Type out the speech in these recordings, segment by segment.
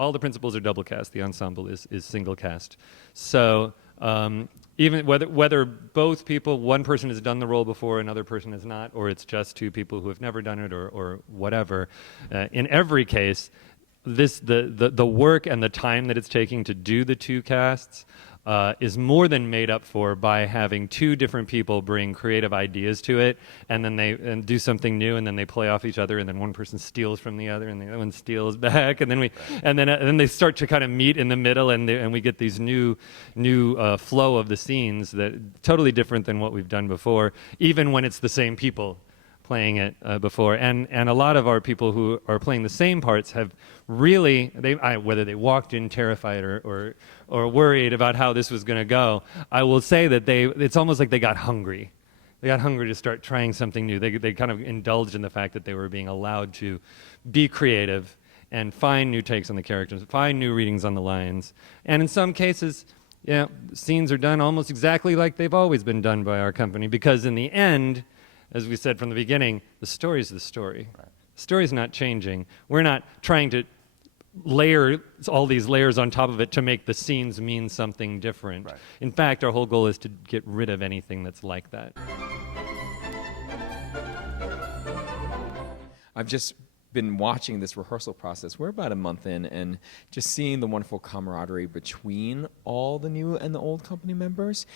all the principals are double cast. The ensemble is single cast. So even whether both people, one person has done the role before, another person has not, or it's just two people who have never done it, or whatever, in every case, the work and the time that it's taking to do the two casts is more than made up for by having two different people bring creative ideas to it, and then they do something new, and then they play off each other, and then one person steals from the other, and the other one steals back, and then they start to kind of meet in the middle, and we get these new flow of the scenes that totally different than what we've done before, even when it's the same people playing it before, and a lot of our people who are playing the same parts have really, whether they walked in terrified or worried about how this was going to go, I will say that it's almost like they got hungry. They got hungry to start trying something new. They kind of indulged in the fact that they were being allowed to be creative and find new takes on the characters, find new readings on the lines, and in some cases, scenes are done almost exactly like they've always been done by our company, because in the end, as we said from the beginning, the story is the story. Right. The story's not changing. We're not trying to layer all these layers on top of it to make the scenes mean something different. Right. In fact, our whole goal is to get rid of anything that's like that. I've just been watching this rehearsal process. We're about a month in, and just seeing the wonderful camaraderie between all the new and the old company members,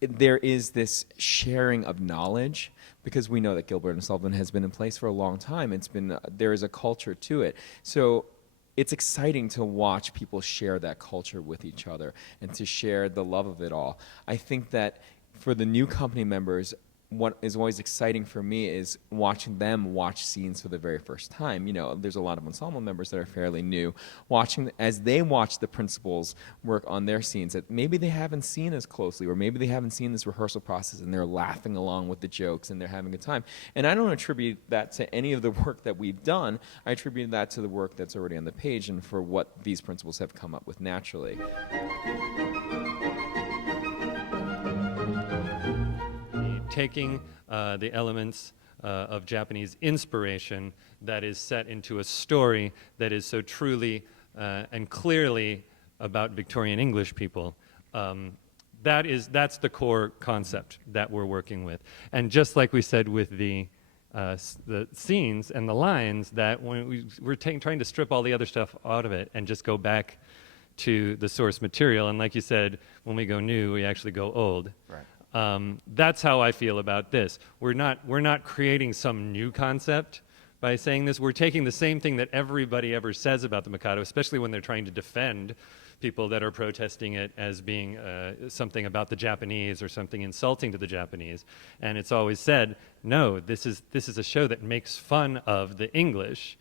there is this sharing of knowledge, because we know that Gilbert and Sullivan has been in place for a long time. There is a culture to it. So it's exciting to watch people share that culture with each other and to share the love of it all. I think that for the new company members, what is always exciting for me is watching them watch scenes for the very first time. There's a lot of ensemble members that are fairly new, watching as they watch the principals work on their scenes that maybe they haven't seen as closely, or maybe they haven't seen this rehearsal process, and they're laughing along with the jokes and they're having a time. And I don't attribute that to any of the work that we've done. I attribute that to the work that's already on the page and for what these principals have come up with naturally. Taking the elements of Japanese inspiration that is set into a story that is so truly and clearly about Victorian English people. That's the core concept that we're working with. And just like we said with the scenes and the lines, that when we're trying to strip all the other stuff out of it and just go back to the source material. And like you said, when we go new, we actually go old. Right. That's how I feel about this. We're not creating some new concept by saying this. We're taking the same thing that everybody ever says about the Mikado, especially when they're trying to defend people that are protesting it as being something about the Japanese or something insulting to the Japanese. And it's always said, no, this is a show that makes fun of the English.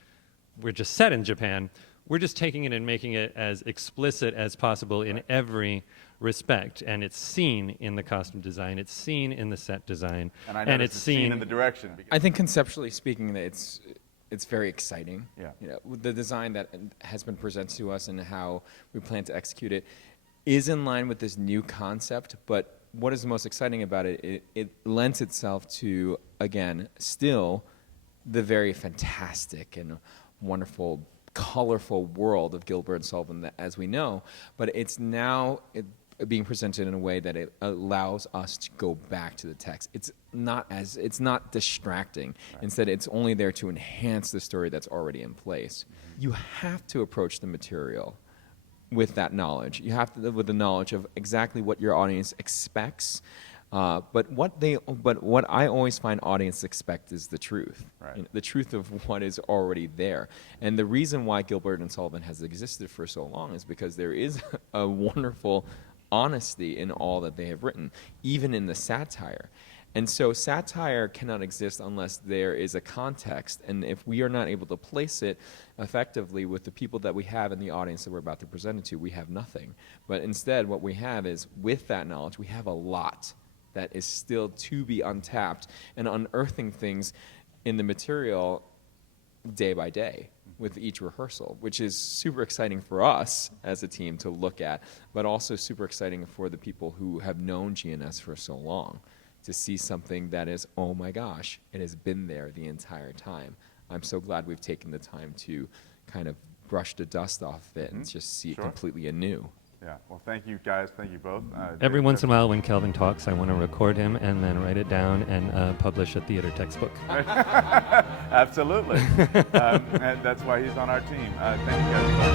We're just set in Japan. We're just taking it and making it as explicit as possible in every respect, and it's seen in the costume design, it's seen in the set design, and it's seen in the direction. I think conceptually speaking, that it's very exciting. Yeah. The design that has been presented to us and how we plan to execute it is in line with this new concept. But what is the most exciting about it? It lends itself to, again, still the very fantastic and wonderful, colorful world of Gilbert and Sullivan as we know, but it's now being presented in a way that it allows us to go back to the text. It's not distracting. Right. Instead, it's only there to enhance the story that's already in place. Mm-hmm. You have to approach the material with that knowledge. You have to live with the knowledge of exactly what your audience expects. But what I always find audience expect is the truth, right. The truth of what is already there. And the reason why Gilbert and Sullivan has existed for so long is because there is a wonderful honesty in all that they have written, even in the satire. And so satire cannot exist unless there is a context, and if we are not able to place it effectively with the people that we have in the audience that we're about to present it to, we have nothing. But instead, what we have is, with that knowledge, we have a lot that is still to be untapped, and unearthing things in the material day by day with each rehearsal, which is super exciting for us as a team to look at, but also super exciting for the people who have known GNS for so long to see something that is, oh my gosh, it has been there the entire time. I'm so glad we've taken the time to kind of brush the dust off of it and just see it Sure. completely anew. Yeah. Well, thank you guys. Thank you both. Every David, once in a while when Kelvin talks, I want to record him and then write it down and publish a theater textbook. Absolutely. And that's why he's on our team. Thank you guys.